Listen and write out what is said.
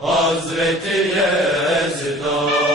Hazreti Yezdan